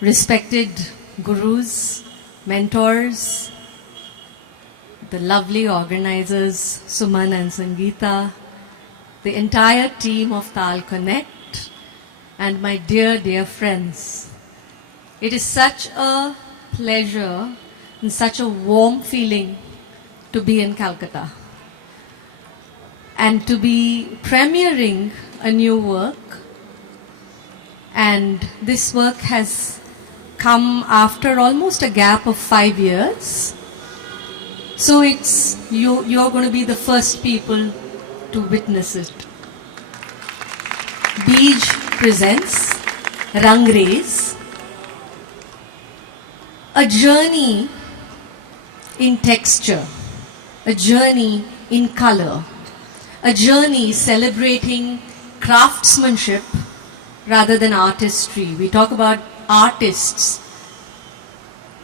respected gurus, mentors, the lovely organizers, Suman and Sangeeta, the entire team of Tal Connect, and my dear, dear friends. It is such a pleasure and such a warm feeling to be in Calcutta and to be premiering a new work. And this work has come after almost a gap of 5 years. So you're going to be the first people to witness it. Beej presents Rangrez, a journey in texture, a journey in color, a journey celebrating craftsmanship rather than artistry. We talk about artists,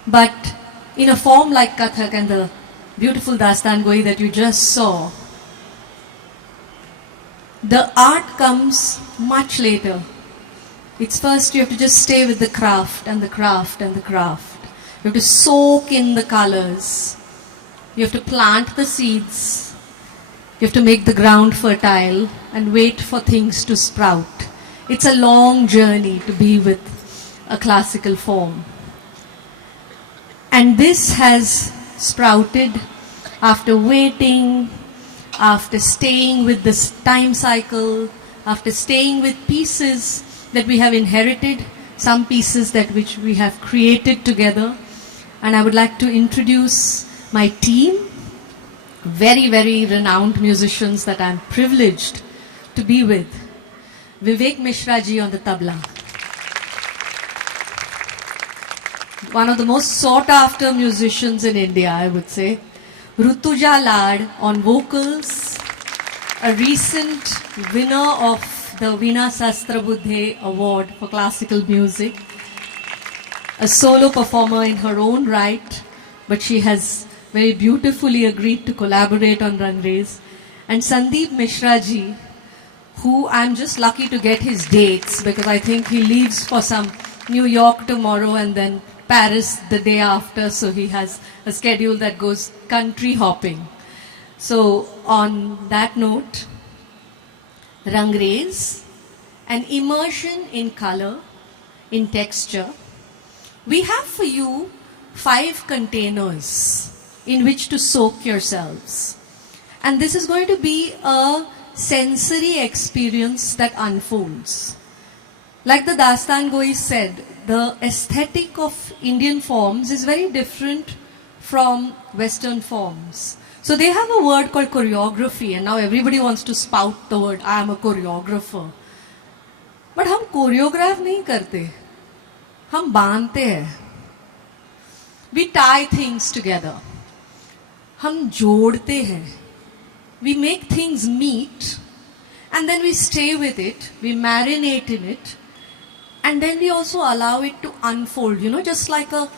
but in a form like Kathak and the beautiful Dastan Goi that you just saw, the art comes much later. It's first you have to just stay with the craft and the craft and the craft. You have to soak in the colors. You have to plant the seeds. You have to make the ground fertile and wait for things to sprout. It's a long journey to be with a classical form. And this has sprouted after waiting, after staying with this time cycle, after staying with pieces that we have inherited, some pieces that which we have created together. And I would like to introduce my team, very, very renowned musicians that I'm privileged to be with. Vivek Mishra ji on the tabla. One of the most sought after musicians in India, I would say. Rutuja Lad on vocals, a recent winner of the Veena Sahasrabudhe Award for classical music, a solo performer in her own right, but she has very beautifully agreed to collaborate on Rangrez. And Sandeep Mishra ji, who I'm just lucky to get his dates because I think he leaves for some New York tomorrow and then Paris the day after, so he has a schedule that goes country hopping. So on that note, Rangrez, an immersion in color, in texture. We have for you 5 containers in which to soak yourselves. And this is going to be a sensory experience that unfolds. Like the Dastan Goi said, the aesthetic of Indian forms is very different from Western forms. So they have a word called choreography, and now everybody wants to spout the word, I am a choreographer. But हम choreograph नहीं करते, हम बांधते हैं. We tie things together. हम जोड़ते हैं. We make things meet, and then we stay with it, we marinate in it, and then we also allow it to unfold, just like a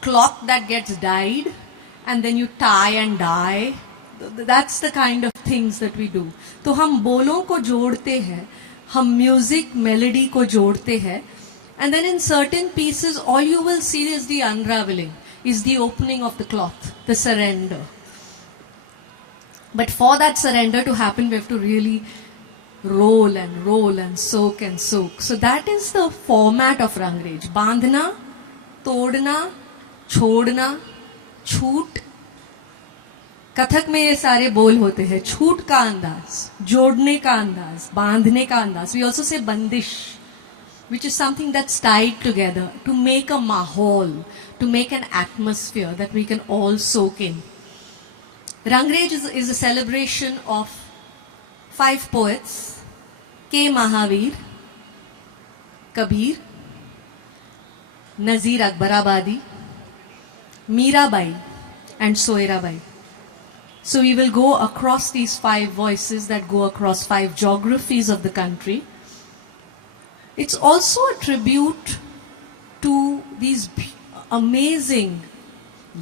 cloth that gets dyed, and then you tie and dye. That's the kind of things that we do. तो हम बोलों को जोड़ते हैं, हम music, melody को जोड़ते हैं, and then in certain pieces, all you will see is the unraveling, is the opening of the cloth, the surrender. But for that surrender to happen, we have to really roll and soak and soak. So that is the format of Rangrez. Bandhna, todna, छोड़ना, छूट. कथक में ये सारे बोल होते हैं. छूट का अंदाज, जोड़ने का अंदाज, बांधने का अंदाज. We also say bandish, which is something that's tied together to make a mahol, to make an atmosphere that we can all soak in. Rangrez is a celebration of 5 poets: K. Mahavir, Kabir, Nazir Akbarabadi, Mirabai, and Soirabai. So we will go across these 5 voices that go across 5 geographies of the country. It's also a tribute to these amazing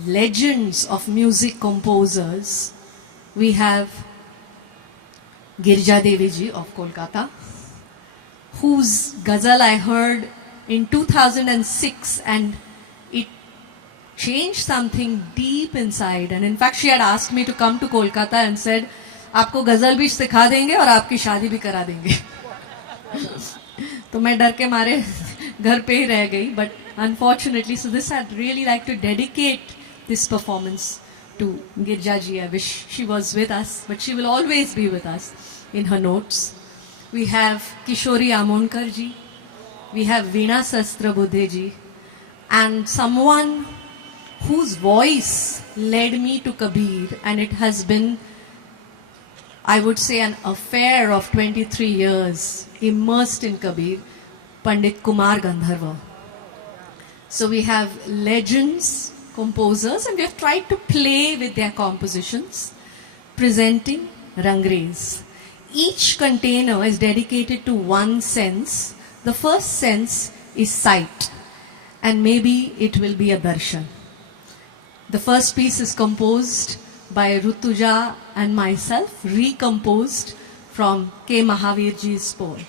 legends of music composers. We have Girija Devi ji of Kolkata, whose ghazal I heard in 2006, and it changed something deep inside. And in fact, she had asked me to come to Kolkata and said, आपको गजल भी सिखा देंगे और आपकी शादी भी करा देंगे. तो मैं डर के मारे घर पे ही रह गई. But unfortunately, so this I'd really like to dedicate this performance to Girja ji. I wish she was with us, but she will always be with us in her notes. We have Kishori Amonkar ji, we have Veena Sastrabudhe ji, and someone whose voice led me to Kabir, and it has been, I would say, an affair of 23 years immersed in Kabir, Pandit Kumar Gandharva. So we have legends, composers, and we have tried to play with their compositions, presenting Rangreez. Each container is dedicated to one sense. The first sense is sight, and maybe it will be a darshan. The first piece is composed by Rutuja and myself, recomposed from K. Mahavir ji's poem.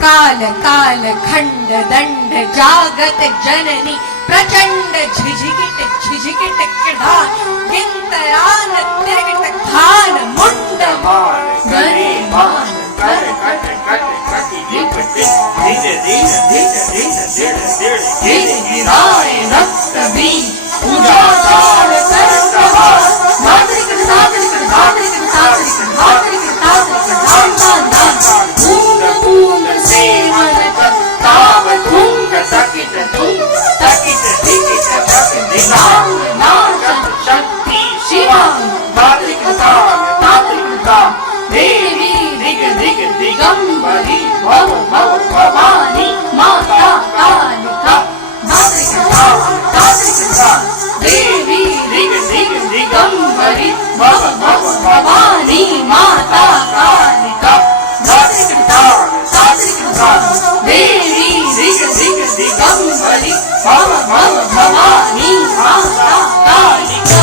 काल काल खंड दंड जागत जननी प्रचंड झिझिकिट झिझिकिट किधान गिंतरान तिरगिट खान मुंड गरे मान कर कट कट कट लिपटे धीरे धीरे धीरे धीरे धीरे धीरे धीरे गिराए रक्त बीज उजागर कर कहा नागरिक नागरिक नागरिक नागरिक नागरिक नागरिक दान दान दान बूंद बूंद से मन ताव तुंग तकिट तुंग तकिट तिकिट तक दिनांग नाचत शक्ति शिवांग नागरिक दाम देवी दिग दिग दिगंबरी भव भव भवानी माता कालिका नागरिक दाम देवी दिग दिग दिगंबरी भव भव भवानी माता कालिका नागरिक दाम देवी दिग दिग दिगंबरी भव भव भवानी माता Kalika.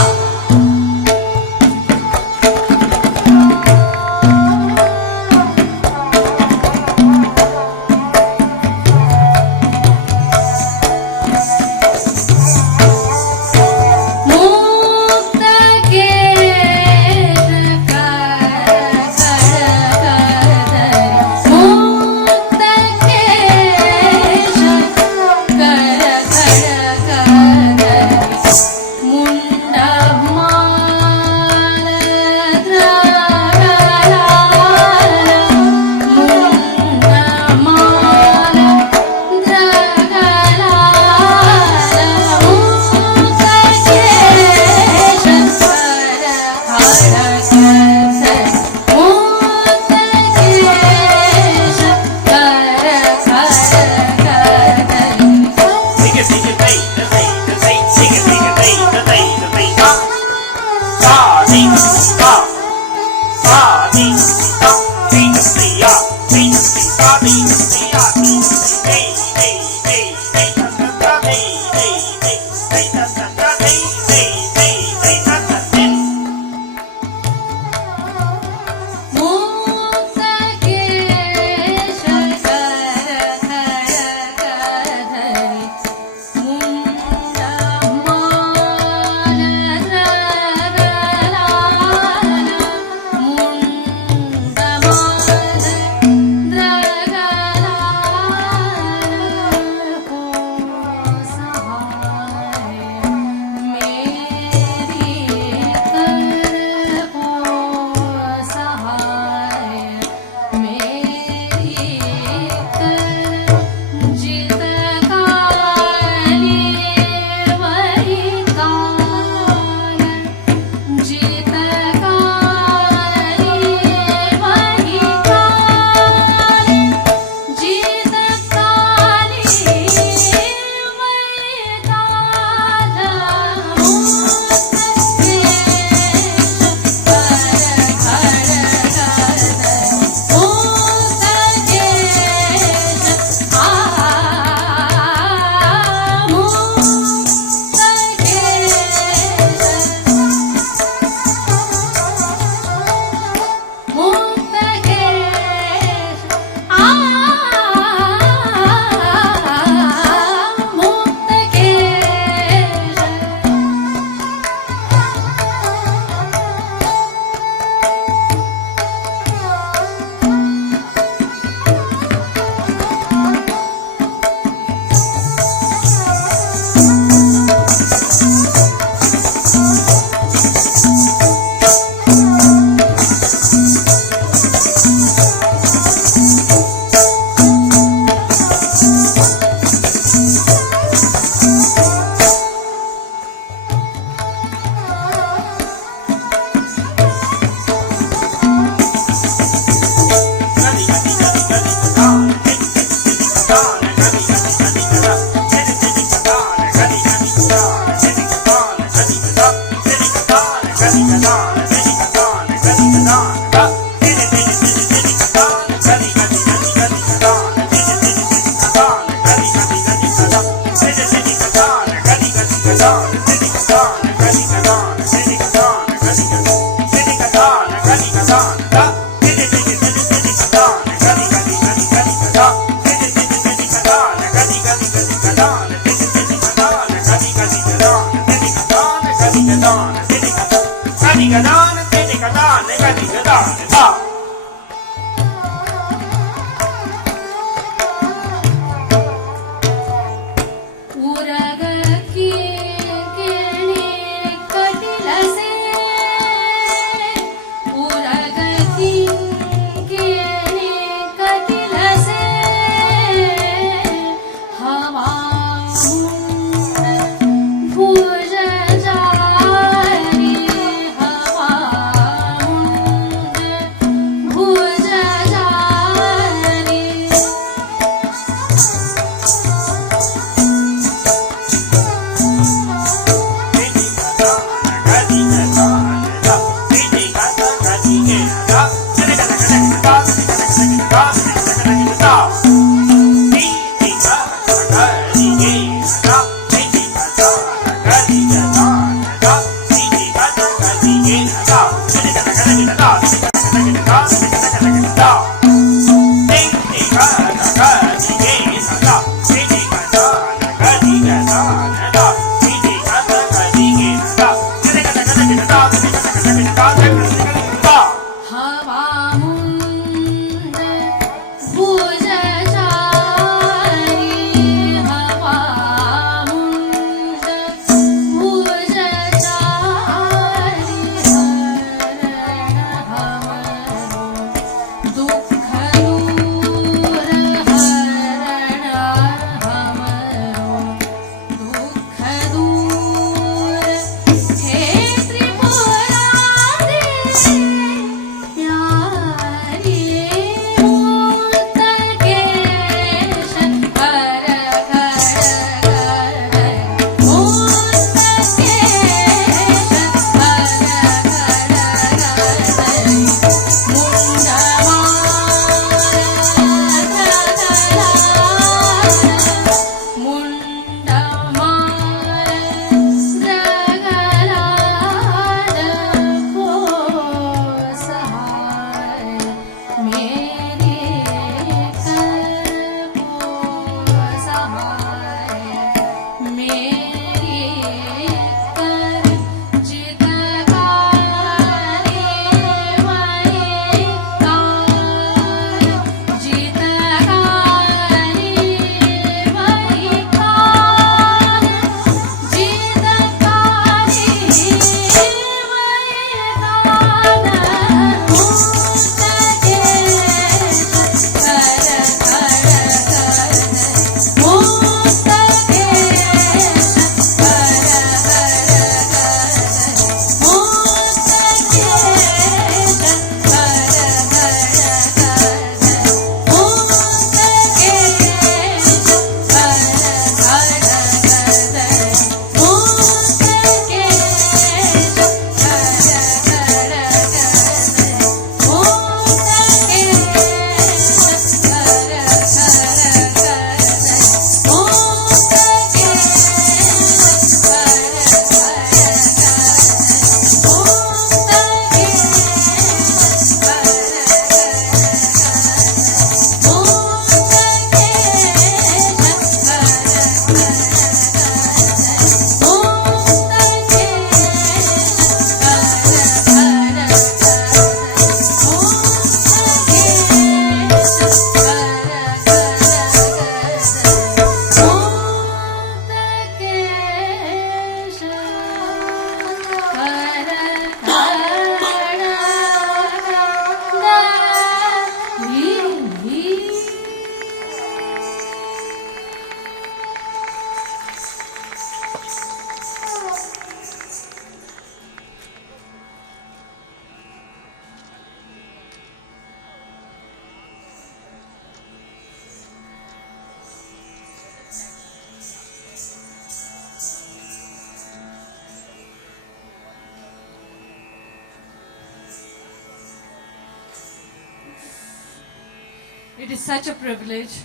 It is such a privilege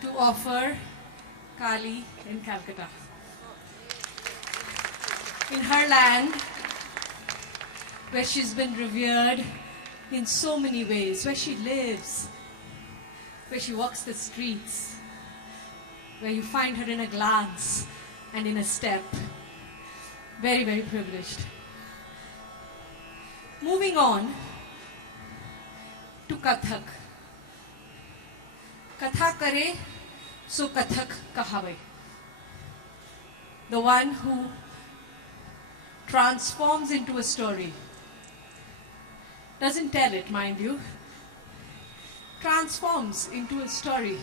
to offer Kali in Calcutta. In her land, where she's been revered in so many ways, where she lives, where she walks the streets, where you find her in a glance and in a step. Very, very privileged. Moving on to Kathak. Katha kare so Kathak kahave. The one who transforms into a story. Doesn't tell it, mind you. Transforms into a story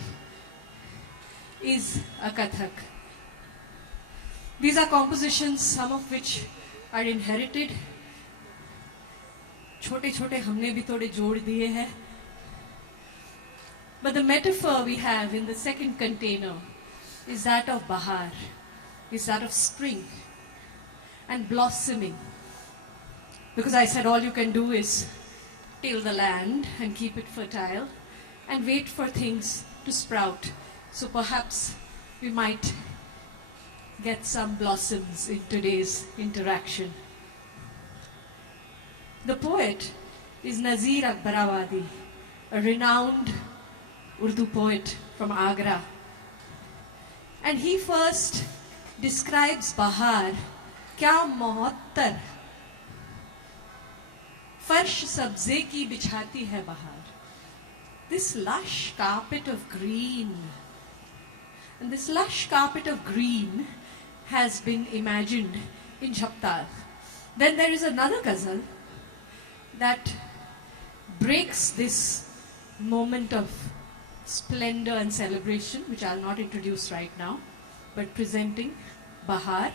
is a Kathak. These are compositions, some of which are inherited. छोटे छोटे हमने भी थोड़े जोड़ दिए हैं. But the metaphor we have in the second container is that of Bahar, is that of spring and blossoming. Because I said all you can do is till the land and keep it fertile and wait for things to sprout. So perhaps we might get some blossoms in today's interaction. The poet is Nazir Akbarabadi, a renowned Urdu poet from Agra. And he first describes Bahar, kya mohattar, farsh sabze ki bichhati hai Bahar. This lush carpet of green. And this lush carpet of green has been imagined in Jhaptar. Then there is another ghazal that breaks this moment of splendor and celebration, which I'll not introduce right now, but presenting Bahar,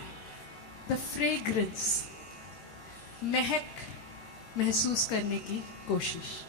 the fragrance, महक महसूस करने की कोशिश.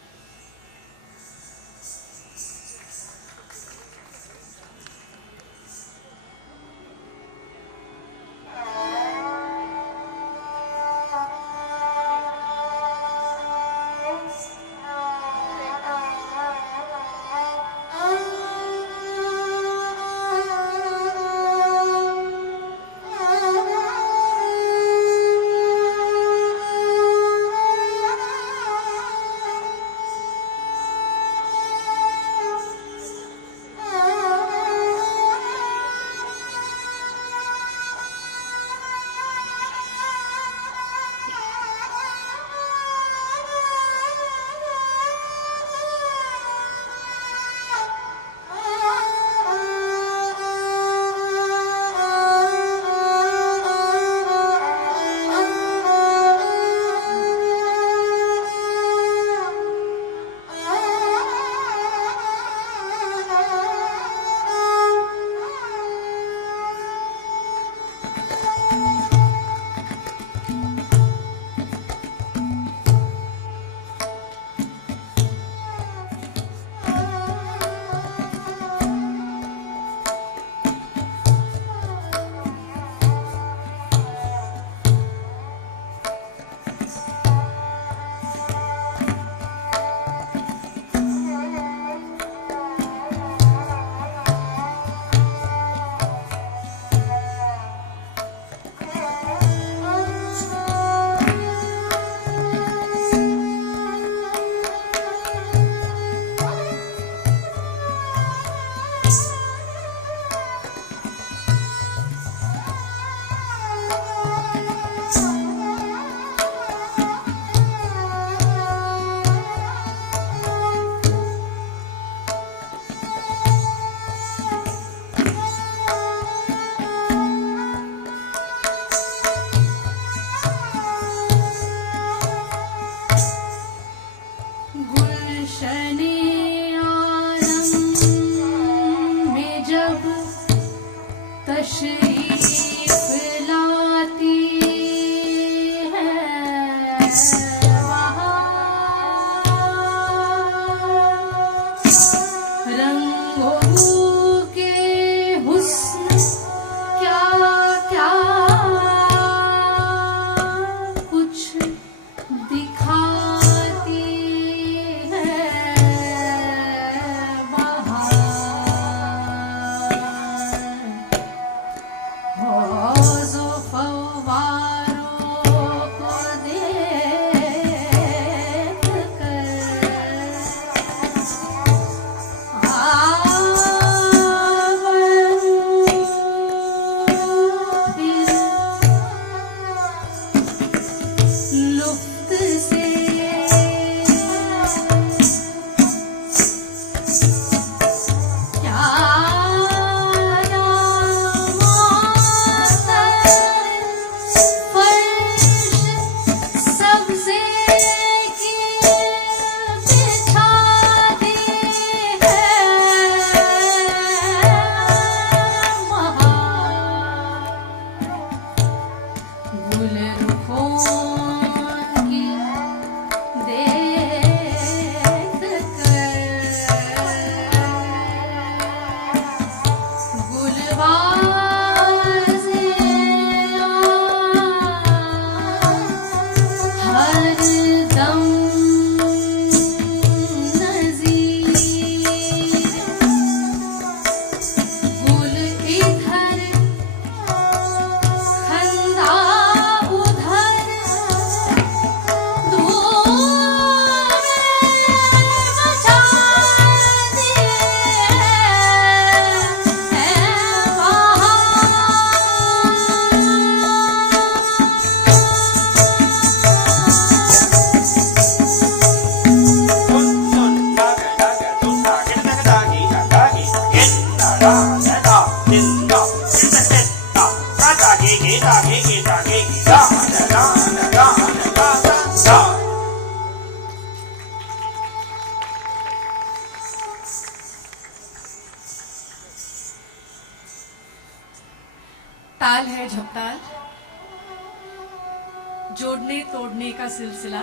जोड़ने तोड़ने का सिलसिला.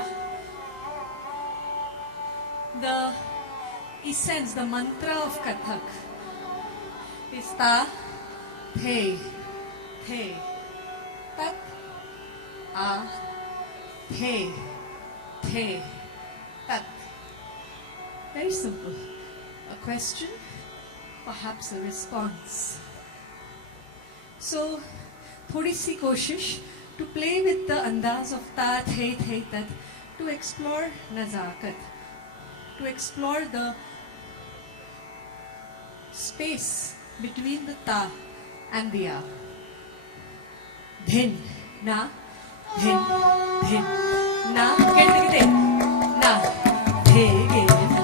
The essence, the mantra of Kathak is ta, the, tat, a, the, tat. Very simple. A question, perhaps a response. So, थोड़ी सी कोशिश to play with the andaz of ta, the, tat, to explore nazakat, to explore the space between the ta and the a. Dhin, na, dhin, dhin, na, get it, na, the, dhin, na.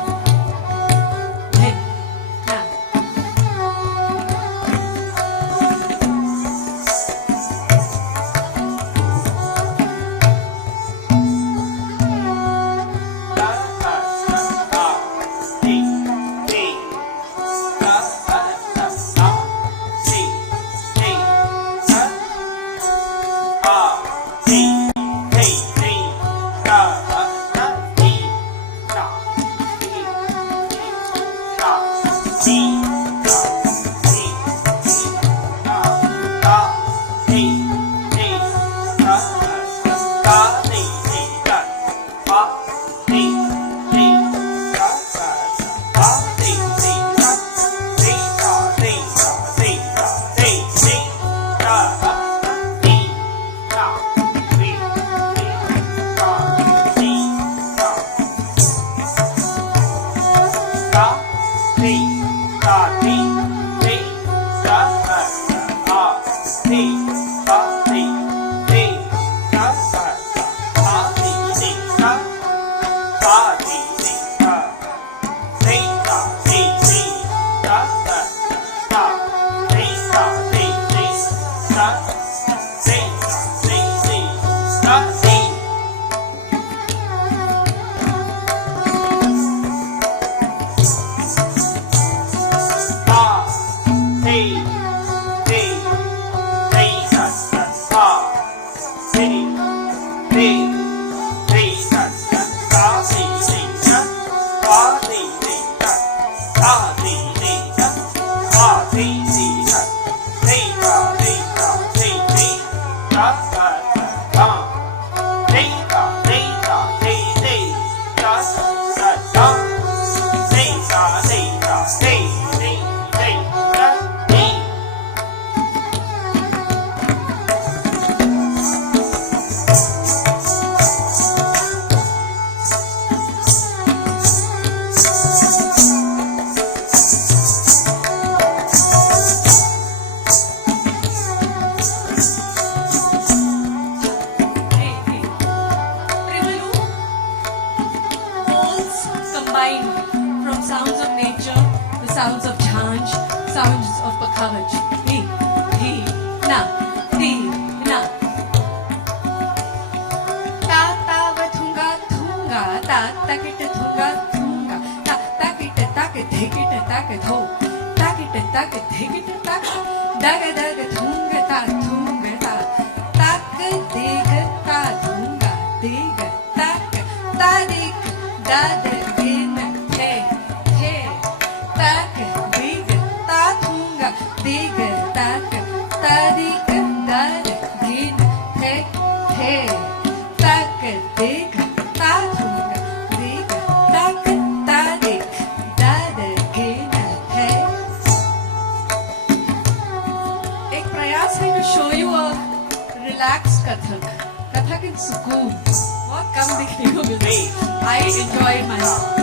From sounds of nature, the sounds of Jhanj, sounds of Pakhavaj. He, na, ti, na. Ta, ta, va, thunga, thunga, ta, ta, kit, thunga, thunga, ta, ta, kit, ta, kit, dhikit, ta, kit, ho, ta, kit, ta, kit, dhikit, ta, daga, daga, thunga, ta, ta, dig, ta, thunga, dig, ta, dig, da, da, gin, show you a relaxed Kathak. Kathak in sukoon. बहुत कम देखने को मिलता है. I enjoy myself.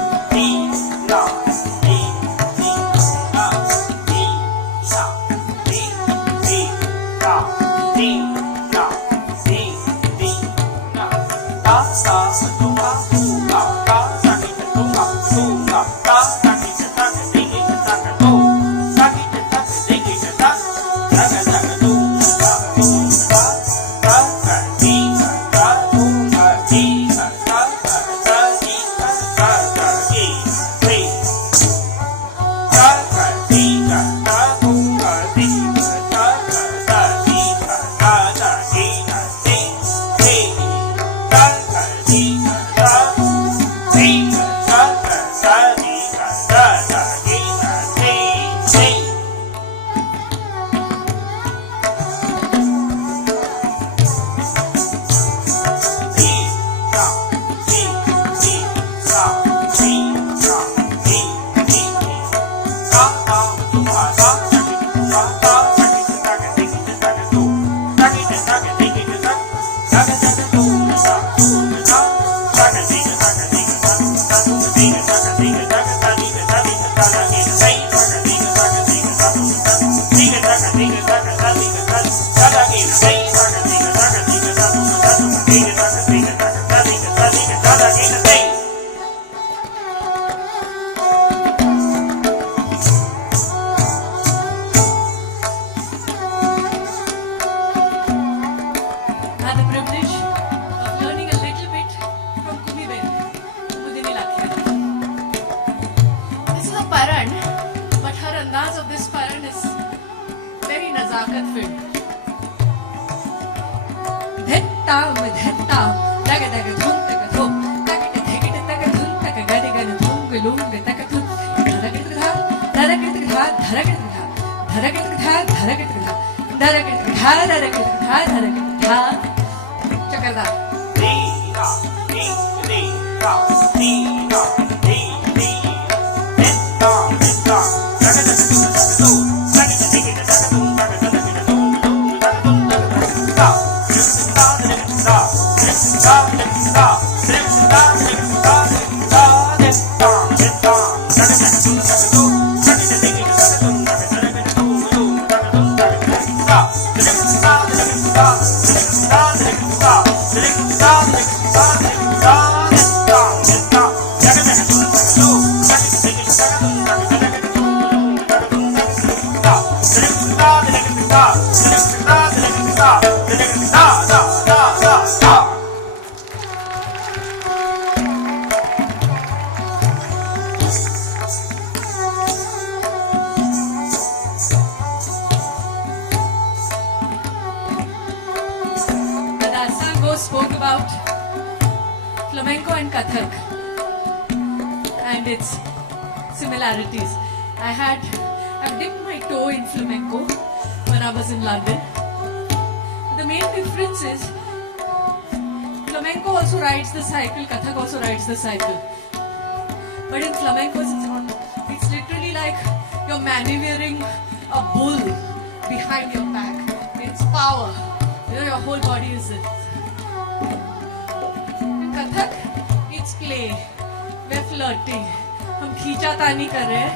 had the privilege of learning a little bit from Kumiben, Kumudini Lakhya. This is a paran, but her andaz of this paran is very nazakat filled. Dhetta madhetta, daga daga dhum taka dhum, takita dhikita taka dhum taka gadi gadi dhum gulum taka dhum, dharakita dha, dharakita dha, dharakita dha, dharakita dha, dharakita dha, dharakita dha, dharakita dha, dharakita dha. Chakarda. Spoke about flamenco and Kathak and its similarities. I've dipped my toe in flamenco when I was in London. The main difference is flamenco also rides the cycle, Kathak also rides the cycle. But in flamenco, it's literally like you're maneuvering a bull behind your back. It's power. Your whole body is it. Kathak, it's play. We're flirting. हम खींचातानी कर रहे हैं.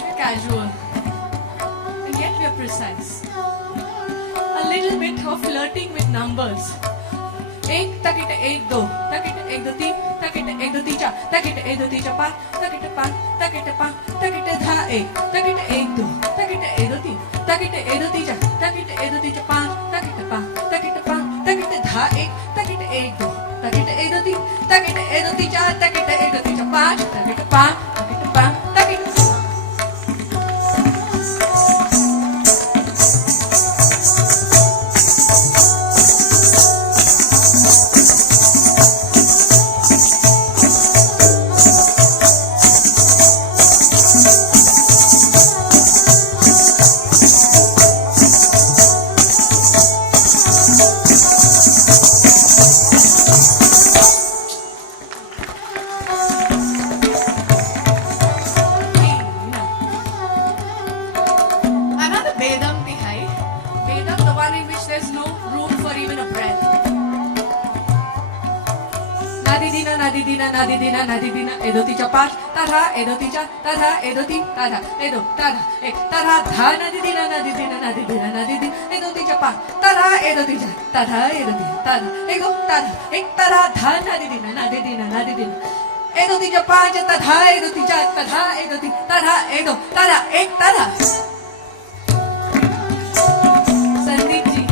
We're casual. And yet we're precise. A little bit of flirting with numbers. एक तकिट एक दो तकिट एक दो तीन तकिट एक दो तीन चार तकिट एक दो तीन चार पाँच तकिट धा एक तकिट एक दो तकिट एक दो तीन तकिट एक दो तीन चार तकिट एक दो तीन चार पाँच तकिट धा एक तकिट एक दो तकिट एक दो तीन तकिट एक दो तीन चार तकिट एक दो तीन चार पाँच तकिट nadidina edo ticha pash tadha edo ticha tadha edo ti tadha edo tadha ek tadha dha nadidina edo ticha pash tadha edo ticha tadha edo ti tadha edo tadha ek tadha dha nadidina edo ticha pash tadha edo ticha tadha edo ti tadha edo tadha ek tadha. Sandeep ji.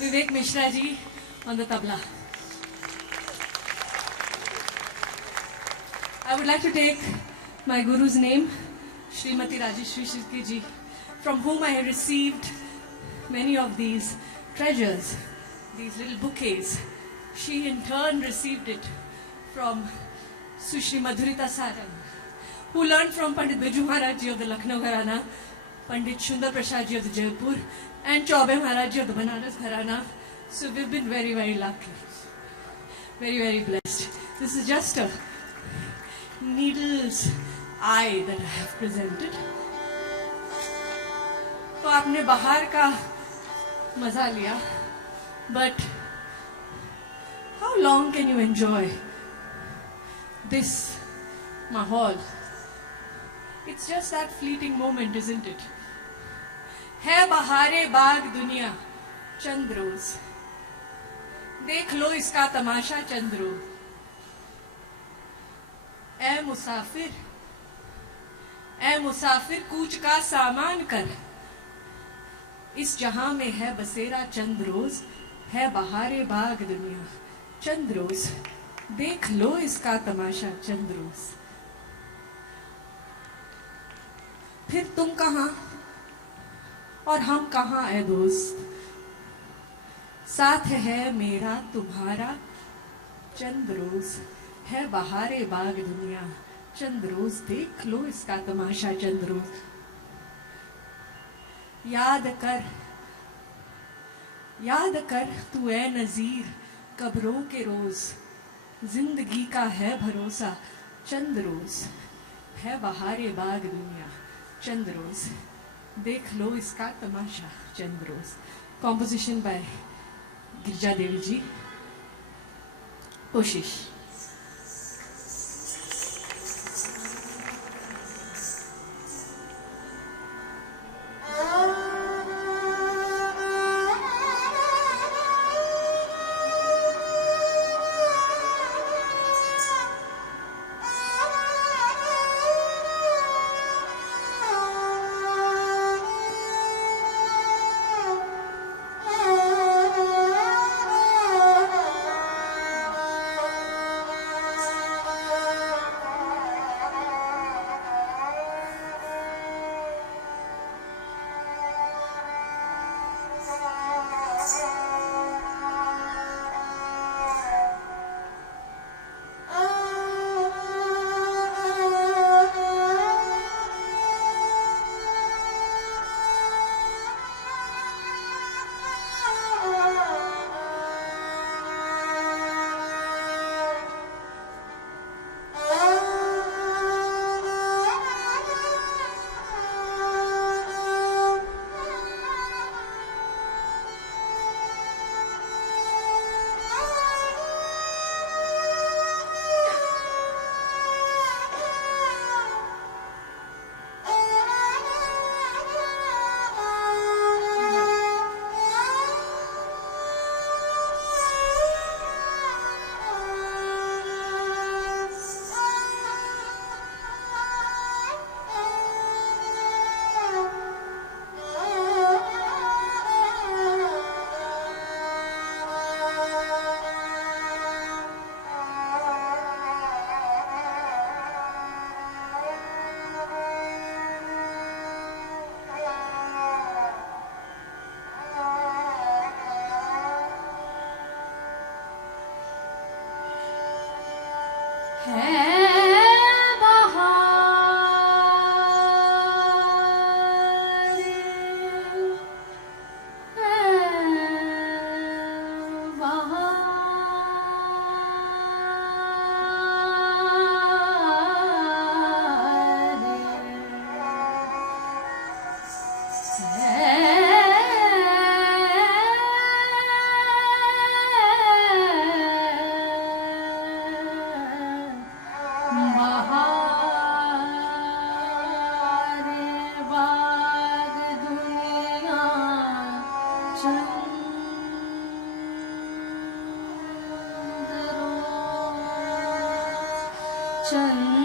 Vivek Mishra ji on the tabla. I would like to take my guru's name, Srimati Rajeshri Shirke ji, from whom I have received many of these treasures, these little bouquets. She in turn received it from Sushri Madhurita Sarang, who learned from Pandit Biju Maharaj ji of the Lucknow Gharana, Pandit Sundar Prasad ji of the Jaipur, and Chaube Maharaj ji of the Banaras Gharana. So we've been very, very lucky. Very, very blessed. This is just a needle's eye that I have presented. तो आपने बाहर का मजा लिया, but how long can you enjoy this mahal? It's just that fleeting moment, isn't it? है बहारे बाग दुनिया चंद रोज, देख लो इसका तमाशा चंद रोज। ए मुसाफिर कूच का सामान कर, इस जहां में है बसेरा चंद रोज, है बहारे बाग दुनिया चंद रोज, देख लो इसका तमाशा चंद रोज। फिर तुम कहां और हम कहां ऐ दोस्त, साथ है मेरा तुम्हारा चंद रोज, है बहारे बाग दुनिया चंद रोज, देख लो इसका तमाशा चंद रोज। याद कर तू ऐ नजीर कब्रों के रोज, जिंदगी का है भरोसा चंद रोज, है बहारे बाग दुनिया चंद रोज, देख लो इसका तमाशा चंद रोज। कॉम्पोजिशन बाय गिरिजा देवी जी, कोशिश। चंद्र